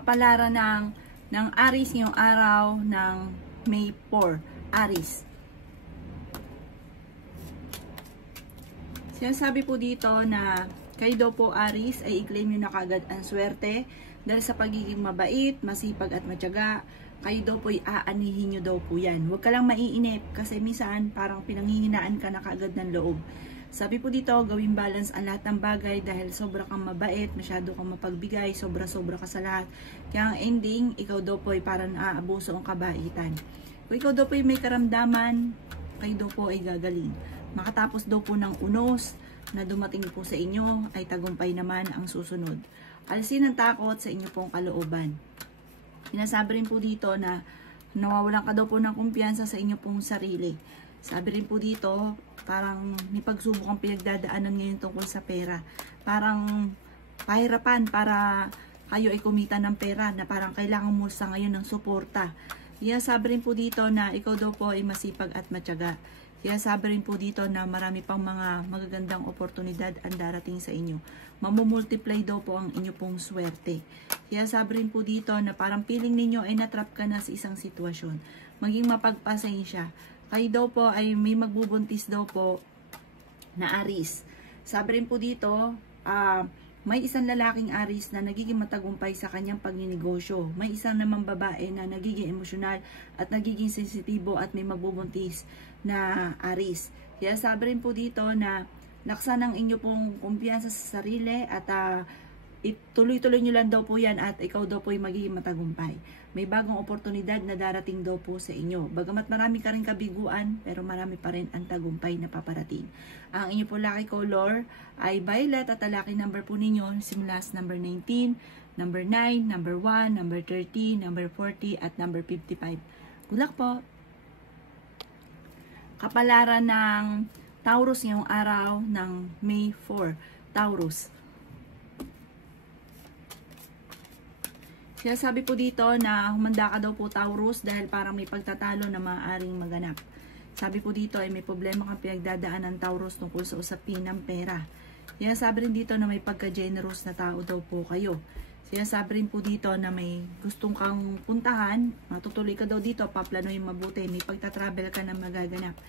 kapalaran ng Aries ngayong araw ng May 4. Aries. Sinasabi po dito na kayo daw po Aries ay i-claim nyo na kagad ang swerte dahil sa pagiging mabait, masipag at matyaga. Kayo daw po aanihin nyo daw po yan. Huwag ka lang maiinip kasi minsan parang pinanghihinaan ka na kagad ng loob. Sabi po dito, gawing balance ang lahat ng bagay dahil sobra kang mabait, masyado kang mapagbigay, sobra-sobra ka sa lahat. Kaya ang ending, ikaw daw po ay parang naaabuso ang kabaitan. Kung ikaw daw po ay may karamdaman, kayo daw po ay gagaling. Makatapos daw po ng unos na dumating po sa inyo, ay tagumpay naman ang susunod. Alisin ang takot sa inyo pong kalooban. Sinasabi rin po dito na nawawalan ka daw po ng kumpiyansa sa inyo pong sarili. Sabi rin po dito, parang may pagsubok ang pinagdadaanan ngayon tungkol sa pera. Parang pahirapan para kayo ay kumita ng pera na parang kailangan mo sa ngayon ng suporta. Kaya sabi rin po dito na ikaw daw po ay masipag at matyaga. Kaya sabi rin po dito na marami pang mga magagandang oportunidad ang darating sa inyo. Mamumultiply daw po ang inyo pong swerte. Kaya sabi rin po dito na parang feeling ninyo ay natrap ka na sa isang sitwasyon. Maging mapagpasensya. Kayo daw po ay may magbubuntis daw po na Aries. Sabi rin po dito, may isang lalaking Aries na nagiging matagumpay sa kanyang pagninegosyo. May isang namang babae na nagiging emosyonal at nagiging sensitibo at may magbubuntis na Aries. Kaya sabi rin po dito na laksan ang inyo pong kumpiyansa sa sarili at ituloy-tuloy nyo lang daw po yan at ikaw daw po ay magiging matagumpay. May bagong oportunidad na darating daw po sa inyo. Bagamat marami ka rin kabiguan, pero marami pa rin ang tagumpay na paparating. Ang inyo po lucky color ay violet at ang lucky number po ninyo simula sa number 19, number 9, number 1, number 30, number 40 at number 55. Good luck po! Kapalaran ng Taurus ngayong araw ng May 4. Taurus. Sinasabi po dito na humanda ka daw po Taurus dahil parang may pagtatalo na maaaring maganap. Sabi po dito ay may problema kang pinagdadaan ng Taurus tungkol sa usapin ng pera. Sinasabi rin dito na may pagka-generous na tao daw po kayo. Sinasabi rin po dito na may gustong kang puntahan, matutuloy ka daw dito, paplanuhin mabuti, may pagta-travel ka na magaganap.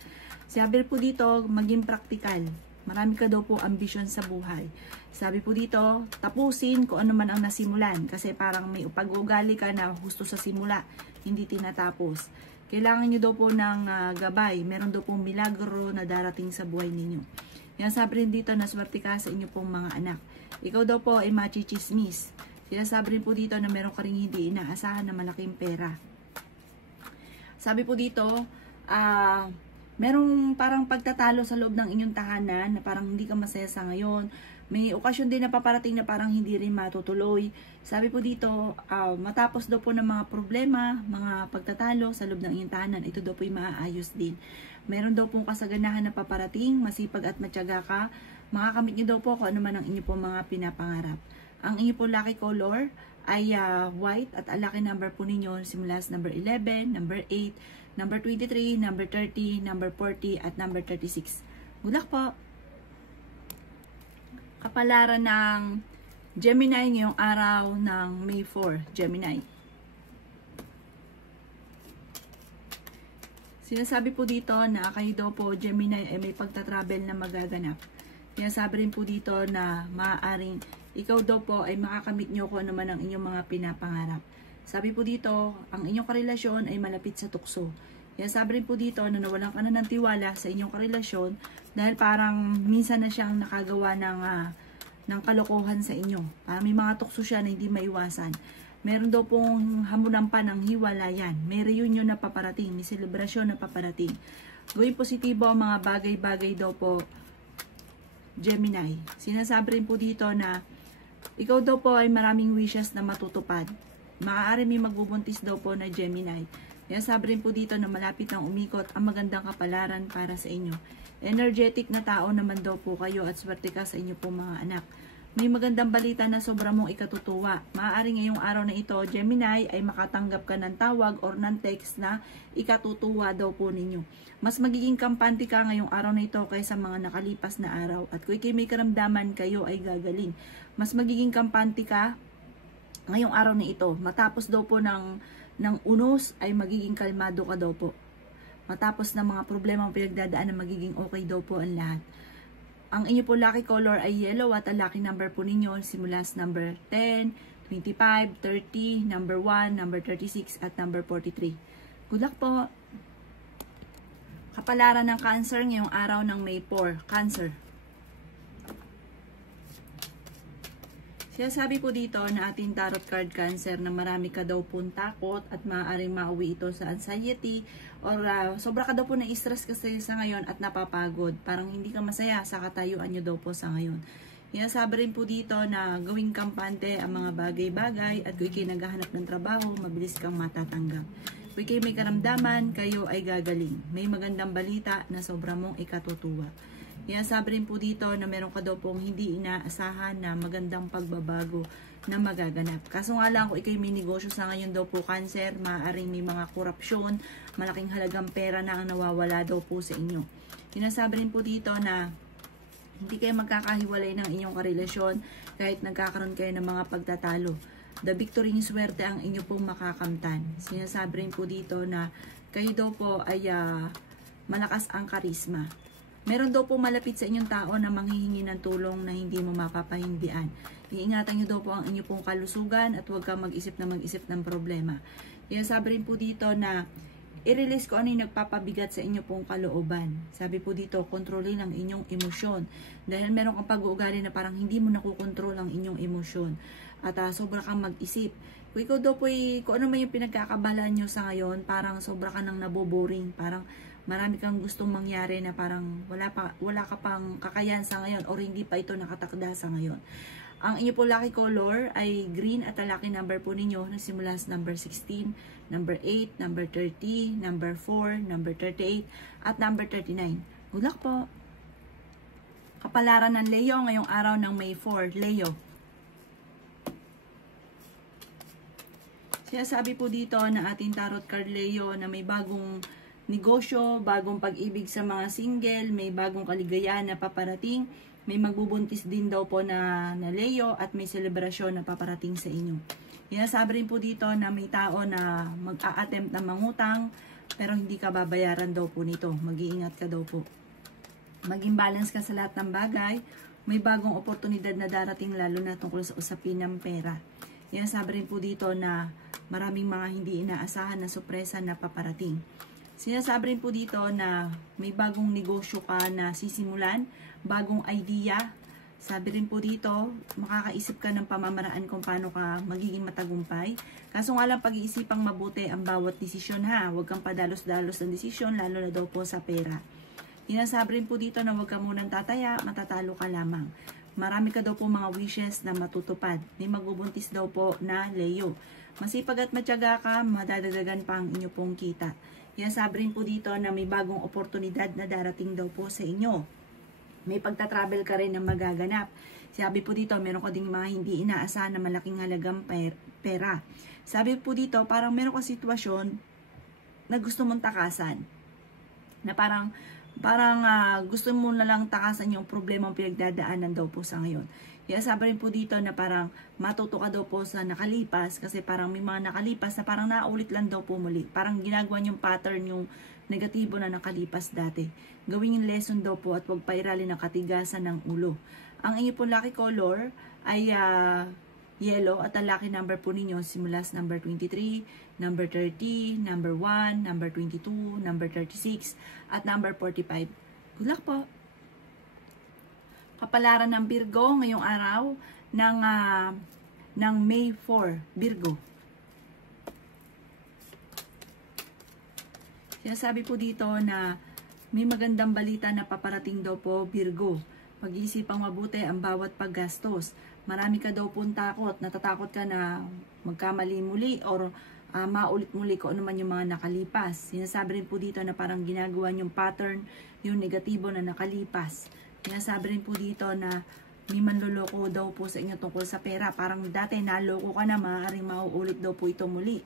Sabi po dito, maging praktikal. Marami ka daw po ambisyon sa buhay. Sabi po dito, tapusin kung ano man ang nasimulan. Kasi parang may pag-ugali ka na gusto sa simula, hindi tinatapos. Kailangan nyo daw po ng gabay. Meron daw pong milagro na darating sa buhay ninyo. Yan sabi rin dito na swerte ka sa inyo pong mga anak. Ikaw daw po ay machichismis. Sinasabi rin po dito na meron ka rin hindi inaasahan na malaking pera. Sabi po dito, merong parang pagtatalo sa loob ng inyong tahanan na parang hindi ka masaya sa ngayon. May okasyon din na paparating na parang hindi rin matutuloy. Sabi po dito, matapos daw po ng mga problema, mga pagtatalo sa loob ng inyong tahanan, ito daw po yung maaayos din. Meron daw pong kasaganahan na paparating, masipag at matyaga ka. Makakamit nyo daw po kung ano man ang inyo pong mga pinapangarap. Ang inyo po lucky color ay white at ang lucky number po ninyo simula sa number 11, number 8, number 23, number 30, number 40, at number 36. Good luck po! Kapalaran ng Gemini ngayong araw ng May 4. Gemini. Sinasabi po dito na kayo daw po, Gemini, ay may pagta-travel na magaganap. Sinasabi rin po dito na maaaring ikaw daw po ay makakamit nyo kung ano man ang inyong mga pinapangarap. Sabi po dito, ang inyong karelasyon ay malapit sa tukso. Kaya sabi rin po dito na nawalan ka na ng tiwala sa inyong karelasyon dahil parang minsan na siyang nakagawa ng kalokohan sa inyo. Parang may mga tukso siya na hindi maiwasan. Meron daw pong hamunan pa ng hiwalayan. May reunion na paparating, may selebrasyon na paparating. Gawin positibo ang mga bagay-bagay daw po, Gemini. Sinasabi rin po dito na ikaw daw po ay maraming wishes na matutupad. Maaari may magbubuntis daw po na Gemini. Kaya sabi rin po dito na malapit nang umikot ang magandang kapalaran para sa inyo. Energetic na tao naman daw po kayo at swerte ka sa inyo po mga anak. May magandang balita na sobra mong ikatutuwa. Maaari ngayong araw na ito, Gemini, ay makatanggap ka ng tawag or ng text na ikatutuwa daw po ninyo. Mas magiging kampante ka ngayong araw na ito kaysa mga nakalipas na araw. At kung may karamdaman, kayo ay gagaling. Mas magiging kampante ka ngayong araw na ito. Matapos daw po ng unos ay magiging kalmado ka daw po. Matapos ng mga problema ang pinagdadaan na magiging okay daw po ang lahat. Ang inyo po lucky color ay yellow at ang lucky number po ninyo simula sa number 10, 25, 30, number 1, number 36 at number 43. Good luck po! Kapalaran ng Cancer ngayong araw ng May 4. Cancer. Sinasabi po dito na ating tarot card Cancer na marami ka daw pong takot at maaaring mauwi ito sa anxiety or sobra ka daw po na-stress kasi sa ngayon at napapagod. Parang hindi ka masaya sa katayuan nyo daw po sa ngayon. Sinasabi rin po dito na gawing kampante ang mga bagay-bagay at kung ikay naghahanap ng trabaho, mabilis kang matatanggap. Kung ikay may karamdaman, kayo ay gagaling. May magandang balita na sobra mong ikatutuwa. Sabi rin po dito na meron ka daw pong hindi inaasahan na magandang pagbabago na magaganap. Kaso nga lang kung ikay may negosyo sa ngayon daw po Cancer, maaaring may mga korupsyon, malaking halagang pera na ang nawawala daw po sa inyo. Sinasabi rin po dito na hindi kayo magkakahiwalay ng inyong karelasyon kahit nagkakaroon kayo ng mga pagtatalo. The victory ng swerte ang inyo pong makakamtan. Sinasabi rin po dito na kayo daw po ay malakas ang karisma. Meron daw po malapit sa inyong tao na manghihingi ng tulong na hindi mo mapapahindian. Iingatan nyo daw po ang inyo pong kalusugan at huwag kang mag-isip ng problema. Sabi rin po dito na i-release ko ano yung nagpapabigat sa inyo pong kalooban. Sabi po dito, kontrolin ang inyong emosyon. Dahil meron kang pag-uugali na parang hindi mo nakukontrol ang inyong emosyon. At sobra kang mag-isip. Kung ikaw daw po, kung ano man yung pinagkakabalaan nyo sa ngayon, parang sobra ka nang naboboring. Parang marami kang gustong mangyari na parang wala ka pang kakayahan sa ngayon or hindi pa ito nakatakda sa ngayon. Ang inyo po lucky color ay green at ang lucky number po ninyo na simula sa number 16, number 8, number 30, number 4, number 38, at number 39. Good luck po! Kapalaran ng Leo ngayong araw ng May 4. Leo. Sinasabi po dito na ating tarot card Leo na may bagong negosyo, bagong pag-ibig sa mga single, may bagong kaligayahan na paparating, may magbubuntis din daw po na Leo at may selebrasyon na paparating sa inyo. Sinasabi rin po dito na may tao na mag-a-attempt na mangutang pero hindi ka babayaran daw po nito. Mag-iingat ka daw po. Maging balance ka sa lahat ng bagay. May bagong oportunidad na darating lalo na tungkol sa usapin ng pera. Sinasabi rin po dito na maraming mga hindi inaasahan na sorpresa na paparating. Sinasabi rin po dito na may bagong negosyo ka na sisimulan, bagong idea. Sabi rin po dito, makakaisip ka ng pamamaraan kung paano ka magiging matagumpay. Kaso nga lang pag-iisipang mabuti ang bawat desisyon ha. Huwag kang padalos-dalos ng desisyon, lalo na daw po sa pera. Sinasabi rin po dito na huwag ka munang tataya, matatalo ka lamang. Marami ka daw po mga wishes na matutupad. May magbubuntis daw po na Leo. Masipag at matyaga ka, madadagdagan pa ang inyo pong kita. Sabi rin po dito na may bagong oportunidad na darating daw po sa inyo. May pagta-travel ka rin na magaganap. Sabi po dito, meron ka ding mga hindi inaasahan na malaking halagang pera. Sabi po dito, parang meron ka sitwasyon na gusto mong takasan. Na parang gusto mo na lang takasan yung problema ang pinagdadaanan daw po sa ngayon. Sabi rin po dito na parang matuto ka daw po sa nakalipas kasi parang may mga nakalipas na parang naulit lang daw po muli. Parang ginagawa yung pattern yung negatibo na nakalipas dati. Gawin yung lesson daw po at huwag pairalin ng katigasan ng ulo. Ang inyo po lucky color ay yellow at ang lucky number po ninyo simula sa number 23, number 30, number 1, number 22, number 36, at number 45. Good luck po! Kapalaran ng Virgo ngayong araw ng May 4. Virgo. Sinasabi po dito na may magandang balita na paparating daw po Virgo. Pag-iisipang mabuti ang bawat paggastos. Marami ka daw pong takot. Natatakot ka na magkamali muli or maulit muli kung ano man yung mga nakalipas. Sinasabi rin po dito na parang ginagawa yung pattern, yung negatibo na nakalipas. Sinasabi rin po dito na may manloloko daw po sa inyo tungkol sa pera. Parang dati naloko ka na, maaaring mauulit daw po ito muli.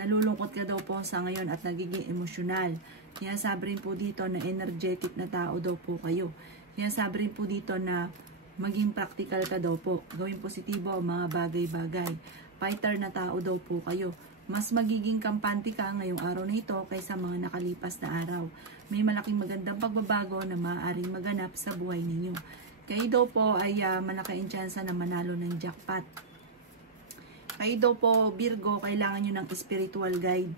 Nalulungkot ka daw po sa ngayon at nagiging emosyonal. Sinasabi rin po dito na energetic na tao daw po kayo. Sinasabi rin po dito na maging practical ka daw po. Gawin positibo ang mga bagay-bagay. fighter na tao daw po kayo. Mas magiging kampante ka ngayong araw na ito kaysa mga nakalipas na araw. May malaking magandang pagbabago na maaaring maganap sa buhay ninyo. Kayo daw po ay malaking tsansa na manalo ng jackpot. Kayo daw po, Virgo, kailangan nyo ng spiritual guide.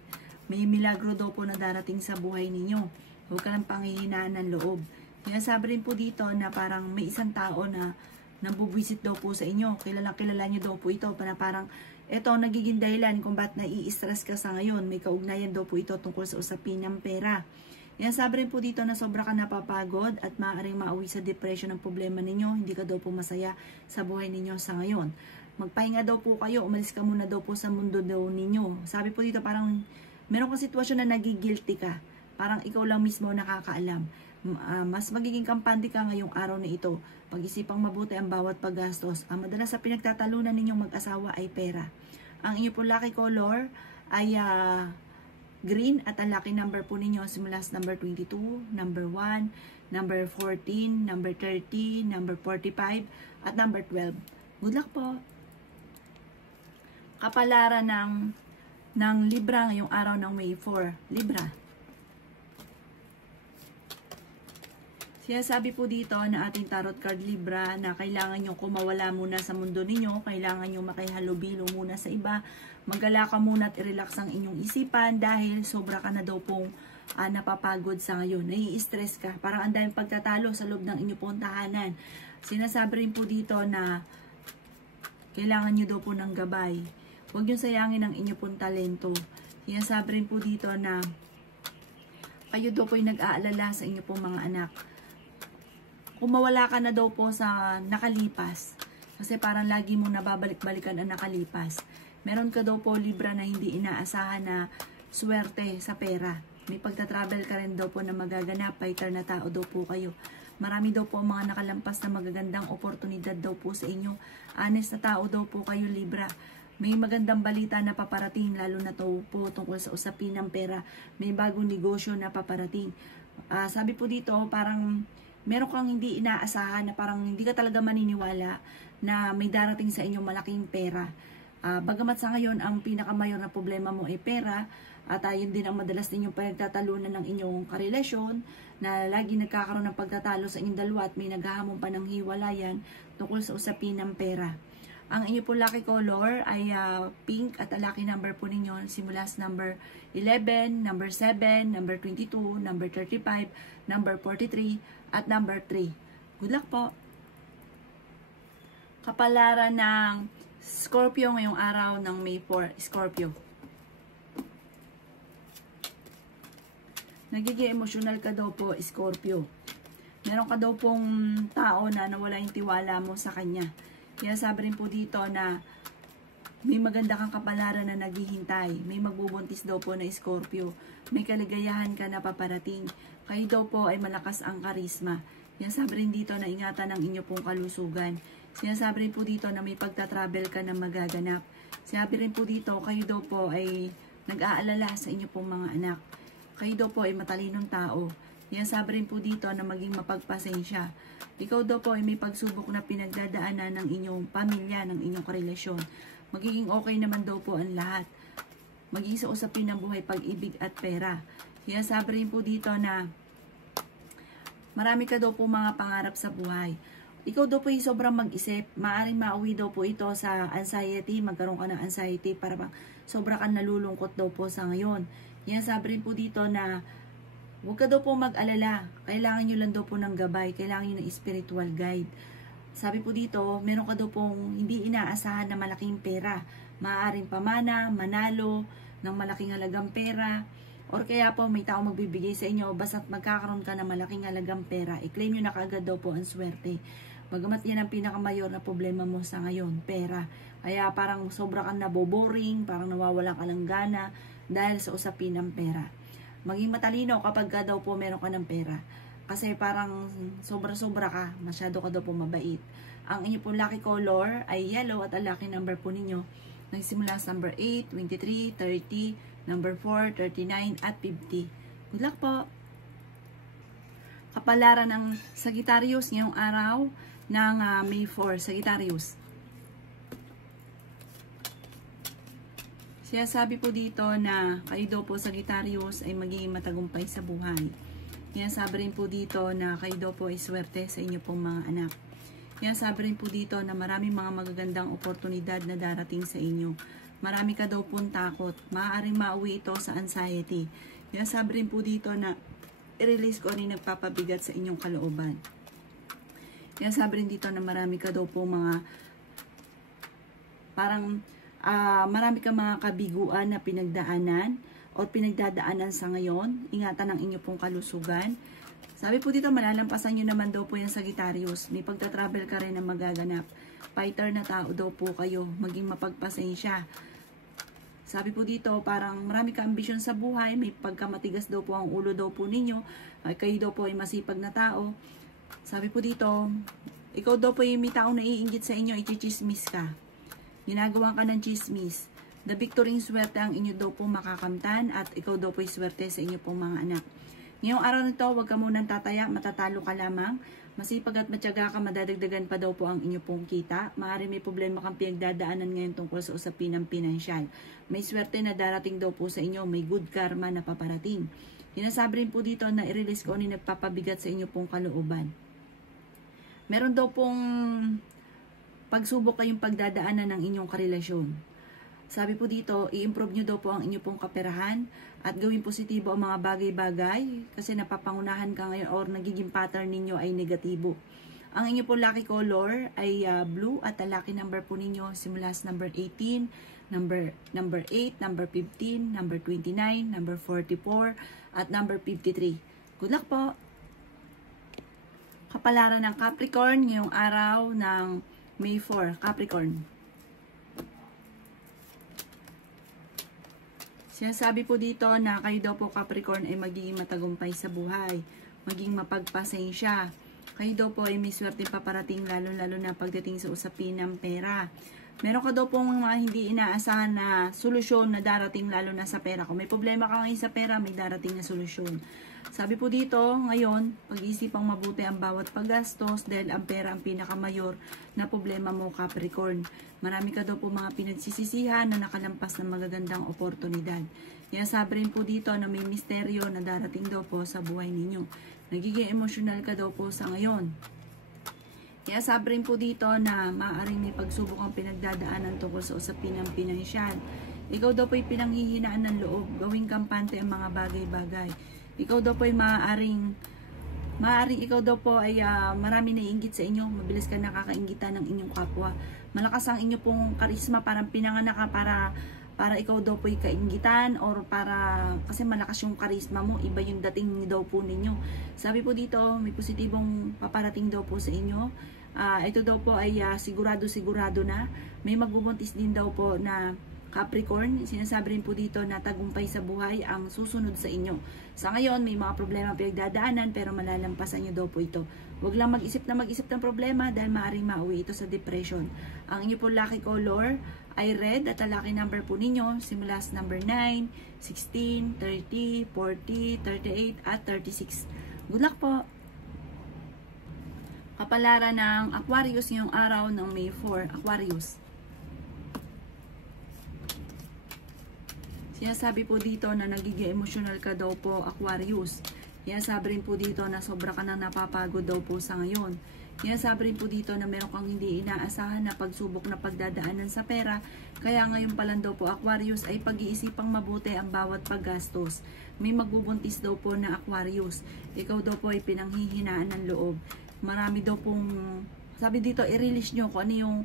May milagro daw po na darating sa buhay ninyo. Huwag ka lang panghihinaan ng loob. Kaya sabi rin po dito na parang may isang tao na nambubwisit daw po sa inyo. Kilala nyo daw po ito. Parang ito nagiging dahilan kung ba't nai-stress ka sa ngayon. May kaugnayan daw po ito tungkol sa usapin ng pera. Yan sabi rin po dito na sobra ka napapagod at maaaring mauwi sa depression ng problema ninyo. Hindi ka daw po masaya sa buhay ninyo sa ngayon. Magpahinga daw po kayo. Umalis ka muna daw po sa mundo daw ninyo. Sabi po dito parang meron kang sitwasyon na nagigilty ka. Parang ikaw lang mismo nakakaalam. Mas magiging kampante ka ngayong araw na ito. Pag-isipang mabuti ang bawat paggastos. Ang madalas sa pinagtatalunan ninyong mag-asawa ay pera. Ang inyo po lucky color ay green at ang lucky number po ninyo simula sa number 22, number 1, number 14, number 30, number 45, at number 12. Good luck po! Kapalaran ng Libra ngayong araw ng May 4. Libra. Sinasabi po dito na ating tarot card Libra na kailangan nyo kumawala muna sa mundo ninyo, kailangan nyo makihalubilo muna sa iba, magala ka muna at i-relax ang inyong isipan dahil sobra ka na daw pong napapagod sa ngayon. Nai-stress ka, parang ang daming pagtatalo sa loob ng inyong pong tahanan. Sinasabi rin po dito na kailangan nyo daw po ng gabay. Huwag nyo sayangin ang inyong pong talento. Sinasabi rin po dito na kayo daw po ay nag-aalala sa inyong pong mga anak. Kumawala ka na daw po sa nakalipas. Kasi parang lagi mo nababalik-balikan ang nakalipas. Meron ka daw po Libra na hindi inaasahan na swerte sa pera. May pagta-travel ka rin daw po na magaganap. Fighter na tao daw po kayo. Marami daw po mga nakalampas na magagandang oportunidad daw po sa inyo. Honest na tao daw po kayo Libra. May magandang balita na paparating lalo na to po tungkol sa usapin ng pera. May bagong negosyo na paparating. Sabi po dito parang meron kang hindi inaasahan na parang hindi ka talaga maniniwala na may darating sa inyo malaking pera. Bagamat sa ngayon, ang pinakamayor na problema mo ay pera at yun din ang madalas ninyong pinagtatalunan ng inyong karelasyon na lagi nagkakaroon ng pagtatalo sa inyong dalawa at may naghahamon pa ng hiwalayan tungkol sa usapin ng pera. Ang inyo po lucky color ay pink at ang lucky number po ninyo simula sa number 11, number 7, number 22, number 35, number 43, at number 3. Good luck po! Kapalaran ng Scorpio ngayong araw ng May 4. Scorpio. Nagiging emotional ka daw po, Scorpio. Meron ka daw pong tao na nawala yung tiwala mo sa kanya. Kaya sabi rin po dito na may maganda kang kapalaran na naghihintay. May magbubuntis daw po na Scorpio. May kaligayahan ka na paparating. Kayo daw po ay malakas ang karisma. Sinasabi rin dito na ingatan ang inyo pong kalusugan. Sinasabi rin po dito na may pagta-travel ka na magaganap. Sinabi rin po dito, kayo daw po ay nag-aalala sa inyo pong mga anak. Kayo daw po ay matalinong tao. Sinasabi rin po dito na maging mapagpasensya. Ikaw daw po ay may pagsubok na pinagdadaanan ng inyong pamilya, ng inyong karelasyon. Magiging okay naman daw po ang lahat. Magiging sa usapin ng buhay, pag-ibig at pera. Sinasabi rin po dito na marami ka daw po mga pangarap sa buhay. Ikaw daw po ay sobrang mag-isip. Maaring mauwi daw po ito sa anxiety. Magkaroon ka ng anxiety para bang sobra kang nalulungkot daw po sa ngayon. Sinasabi rin po dito na huwag ka daw po mag-alala. Kailangan nyo lang daw po ng gabay. Kailangan nyo ng spiritual guide. Sabi po dito, meron ka daw pong hindi inaasahan na malaking pera. Maaaring pamana, manalo, ng malaking halagang pera. Or kaya po may tao magbibigay sa inyo, basta't magkakaroon ka ng malaking halagang pera. I-claim nyo na kaagad daw po ang swerte. Bagamat yan ang pinakamayor na problema mo sa ngayon, pera. Kaya parang sobra kang naboboring, parang nawawalan ka ng gana dahil sa usapin ng pera. Maging matalino kapag ka daw po meron ka ng pera. Kasi parang sobra-sobra ka, masyado ka daw po mabait. Ang inyo po lucky color ay yellow at ang lucky number po ninyo nagsimula sa number 8, 23, 30, number 4, 39, at 50. Good luck po! Kapalaran ng Sagittarius ngayong araw ng May 4. Sagittarius. Sinasabi po dito na kayo daw po Sagittarius ay magiging matagumpay sa buhay. Sinasabi rin po dito na kayo daw po ay swerte sa inyo pong mga anak. Sinasabi rin po dito na maraming mga magagandang oportunidad na darating sa inyo. Marami ka daw pong takot. Maaaring mauwi ito sa anxiety. Sinasabi rin po dito na i-release ko ano yung nagpapabigat sa inyong kalooban. Sinasabi rin dito na marami ka daw po mga marami ka mga kabiguan na pinagdaanan o pinagdadaanan sa ngayon. Ingatan ang inyo pong kalusugan. Sabi po dito, malalampasan nyo naman daw po yung Sagittarius. May pagta-travel ka rin na magaganap. Fighter na tao daw po kayo. Maging mapagpasensya. Sabi po dito, parang marami ka ambisyon sa buhay. May pagkamatigas daw po ang ulo daw po ninyo. Kayo daw po ay masipag na tao. Sabi po dito, ikaw daw po yung may taong naiinggit sa inyo, i-chismis ka. Ginagawa ka ng chismis. The victory swerte ang inyo daw po makakamtan at ikaw daw po yung swerte sa inyo pong mga anak. Ngayong araw nito, huwag ka munang tataya, matatalo ka lamang. Masipag at matyaga ka, madadagdagan pa daw po ang inyo pong kita. Maaari may problema kang pinagdadaanan ngayon tungkol sa usapin ng pinansyal. May swerte na darating daw po sa inyo, may good karma na paparating. Sinasabi rin po dito na i-release ko ano nagpapabigat sa inyo pong kalooban. Meron daw pong pagsubok kayong pagdadaanan ng inyong karelasyon. Sabi po dito, i-improve nyo daw po ang inyong pong kaperahan at gawing positibo ang mga bagay-bagay kasi napapangunahan ka ngayon or nagiging pattern ninyo ay negatibo. Ang inyong po lucky color ay blue at ang lucky number po ninyo simula sa number 18, number 8, number 15, number 29, number 44 at number 53. Good luck po! Kapalaran ng Capricorn ngayong araw ng May 4, Capricorn. Sinasabi po dito na kayo daw po Capricorn ay magiging matagumpay sa buhay, maging mapagpasensya. Kayo daw po ay may swerte paparating lalo-lalo na pagdating sa usapin ng pera. Meron ka daw po mga hindi inaasahan na solusyon na darating lalo na sa pera. Kung may problema ka ngayon sa pera, may darating na solusyon. Sabi po dito, ngayon, pag-iisipang mabuti ang bawat paggastos dahil ang pera ang pinakamayor na problema mo, Capricorn. Marami ka daw po mga pinagsisisihan na nakalampas ng magagandang oportunidad. Sabi rin po dito na may misteryo na darating daw po sa buhay ninyo. Nagiging emosyonal ka daw po sa ngayon. Sabi rin po dito na maaaring may pagsubok ang pinagdadaanan tungkol sa usapin ng pinansyal. Ikaw daw po ay pinanghihinaan ng loob, gawing kampante ang mga bagay-bagay. Ikaw daw po ay maaaring ikaw daw po ay marami naiinggit sa inyo, mabilis ka nakakainggitan ng inyong kapwa. Malakas ang inyo pong karisma, parang pinanganak ka para ikaw daw po ay kainggitan or para kasi malakas yung karisma mo, iba yung dating daw po ninyo. Sabi po dito, may positibong paparating daw po sa inyo. Ito daw po ay sigurado na. May magbubuntis din daw po na Capricorn. Sinasabi rin po dito na tagumpay sa buhay ang susunod sa inyo. Sa ngayon, may mga problema pinagdadaanan pero malalampasan nyo daw po ito. Huwag lang mag-isip ng problema dahil maaaring mauwi ito sa depression. Ang inyo po lucky color ay red at ang lucky number po ninyo simula sa number 9, 16, 30, 40, 38 at 36. Good luck po! Kapalaran ng Aquarius ngayong araw ng May 4, Aquarius. Sinasabi po dito na nagiging emotional ka daw po, Aquarius. Sinasabi rin po dito na sobra ka nang napapagod daw po sa ngayon. Sinasabi rin po dito na meron kang hindi inaasahan na pagsubok na pagdadaanan sa pera. Kaya ngayon pa lang daw po, Aquarius, ay pag-iisipang mabuti ang bawat paggastos. May magbubuntis daw po na Aquarius. Ikaw daw po ay pinanghihinaan ng loob. Marami daw pong, sabi dito, i-release nyo kung ano yung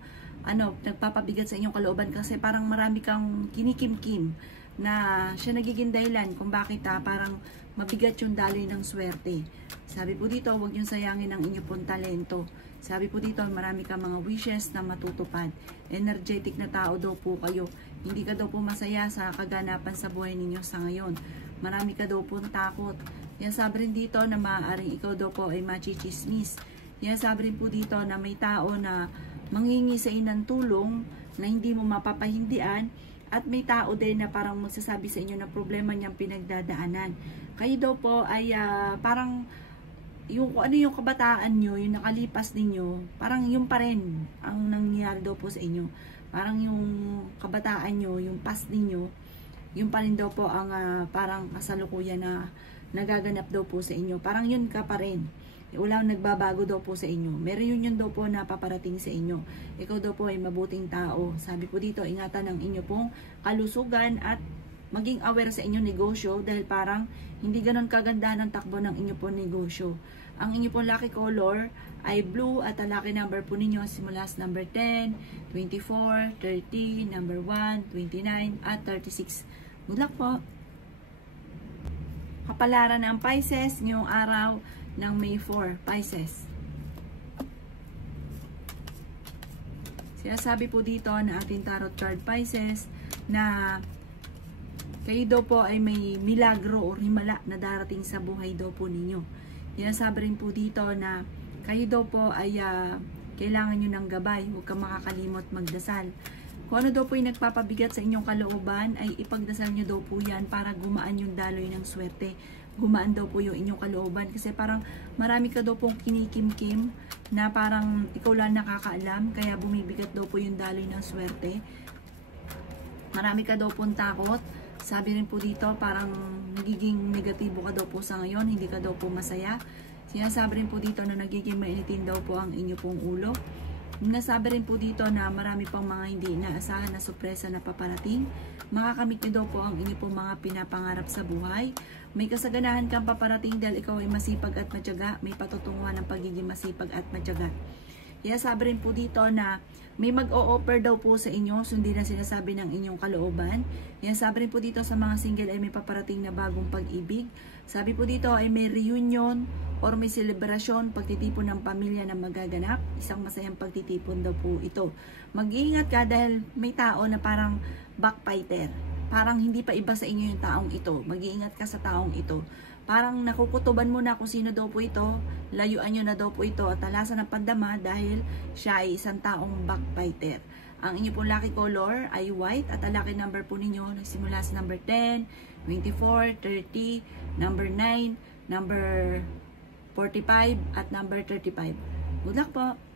nagpapabigat sa inyong kalooban kasi parang marami kang kinikim-kim na siya nagiging dahilan kung bakit parang mabigat yung daloy ng swerte. Sabi po dito, huwag yung sayangin ang inyong pong talento. Sabi po dito, marami kang mga wishes na matutupad. Energetic na tao daw po kayo. Hindi ka daw po masaya sa kaganapan sa buhay ninyo sa ngayon. Marami ka daw po takot. Sabi rin dito na maaaring ikaw daw po ay machichismis. Sabi rin po dito na may tao na manghingi sa inang tulong na hindi mo mapapahindian. At may tao din na parang magsasabi sa inyo na problema niyang pinagdadaanan. Kayo daw po ay parang yung kabataan nyo, yung nakalipas ninyo, parang yung pa rin ang nangyayari daw po sa inyo. Parang yung kabataan nyo, yung past ninyo, yung pa rin daw po ang parang kasalukuyan na nagaganap daw po sa inyo. Parang yun ka pa rin. Walang nagbabago daw po sa inyo. Meron yun daw po na paparating sa inyo. Ikaw daw po ay mabuting tao. Sabi po dito, ingatan ang inyo pong kalusugan at maging aware sa inyong negosyo dahil parang hindi ganon kaganda ng takbo ng inyo pong negosyo. Ang inyo pong lucky color ay blue at ang lucky number po ninyo simula sa number 10, 24, 30, number 1, 29 at 36. Good luck po! Kapalaran ng Pisces ngayong araw ng May 4, Pisces. Sinasabi po dito na ating tarot card Pisces na kayo daw po ay may milagro o himala na darating sa buhay daw po ninyo. Sinasabi rin po dito na kayo daw po ay kailangan nyo ng gabay. Huwag kang makakalimot magdasal. Kung ano daw po yung nagpapabigat sa inyong kalooban ay ipagdasal nyo daw po yan para gumaan yung daloy ng swerte. Gumaan daw po yung inyong kalooban kasi parang marami ka daw pong kinikim-kim na parang ikaw lang nakakaalam kaya bumibigat daw po yung daloy ng swerte. Marami ka daw pong takot. Sabi rin po dito parang nagiging negatibo ka daw po sa ngayon, hindi ka daw po masaya. Sinasabi rin po dito na nagiging mainitin daw po ang inyo pong ulo. Nasabi rin po dito na marami pang mga hindi inaasahan na sorpresa na paparating. Makakamit niyo daw po ang inyo pong mga pinapangarap sa buhay. May kasaganahan kang paparating dahil ikaw ay masipag at matyaga. May patutunguhan ng pagiging masipag at matyaga. Kaya sabi rin po dito na may mag-o-offer daw po sa inyo, sundin na sinasabi ng inyong kalooban. Kaya sabi rin po dito sa mga single ay may paparating na bagong pag-ibig. Sabi po dito ay may reunion or may selebrasyon, pagtitipon ng pamilya na magaganap. Isang masayang pagtitipon daw po ito. Mag-iingat ka dahil may tao na parang backbiter. Parang hindi pa iba sa inyo yung taong ito. Mag-iingat ka sa taong ito. Parang nakukutuban mo na kung sino daw po ito, layuan nyo na daw po ito at talasan ng pandama dahil siya ay isang taong backbiter. Ang inyo pong lucky color ay white at ang lucky number po ninyo nagsimula sa number 10, 24, 30, number 9, number 45 at number 35. Good luck po!